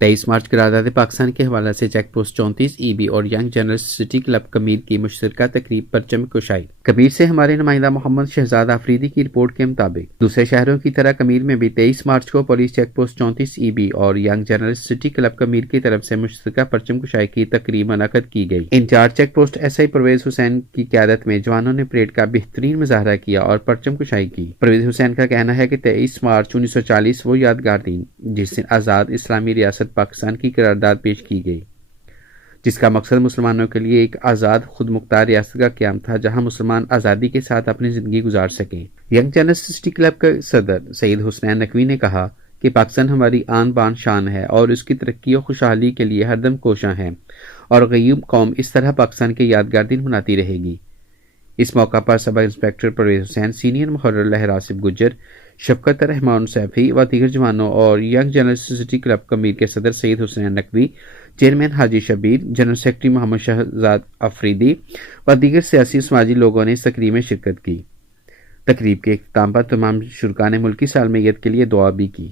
23 مارچ قرارداد پاکستان کے حوالے سے چیک پوسٹ 34 اور ینگ جنرل سٹی کلب کمیر کی مشترکہ تقریب پرچم کشائی۔ کمیر سے ہمارے نمائندہ محمد شہزاد آفریدی کی رپورٹ کے مطابق دوسرے شہروں کی طرح کمیر میں بھی 23 مارچ کو پولیس چیک پوسٹ 34 اور ینگ جنرل سٹی کلب کمیر کی طرف سے مشترکہ پرچم کشائی کی تقریب منعقد کی گئی۔ Incharge check post S I Parvez Hussain کی قیادت میں جوانوں نے پریڈ کا بہترین مظاہرہ کیا اور پرچم کشائی کی۔ پرویز حسین کا کہنا ہے کہ 23 مارچ 1940 وہ یادگار دن جس دن آزاد اسلامی ریاست پاکستان کی قرارداد پیش کی گئی، جس کا مقصد مسلمانوں کے لیے ایک آزاد خود مختار ریاست کا قیام تھا جہاں مسلمان آزادی کے ساتھ اپنی زندگی گزار سکیں۔ ینگ جنرل سٹی کلب کے صدر سید حسنین نقوی نے کہا کہ پاکستان ہماری آن بان شان ہے اور اس کی ترقی و خوشحالی کے لیے ہر دم کوشاں ہے اور غیوب قوم اس طرح پاکستان کے یادگار دن مناتی رہے گی۔ اس موقع پر سب انسپکٹر پرویز حسین، سینئر محرر لہر آصف گجر، شفقت رحمان سیفی و دیگر جوانوں اور ینگ جنرل سٹی کلب کمیر کے صدر سید حسین نقوی، چیئرمین حاجی شبیر، جنرل سیکرٹری محمد شہزاد آفریدی و دیگر سیاسی و سماجی لوگوں نے اس تقریب میں شرکت کی۔ تقریب کے اختتام پر تمام شرکاء نے ملکی سالمیت کے لیے دعا بھی کی۔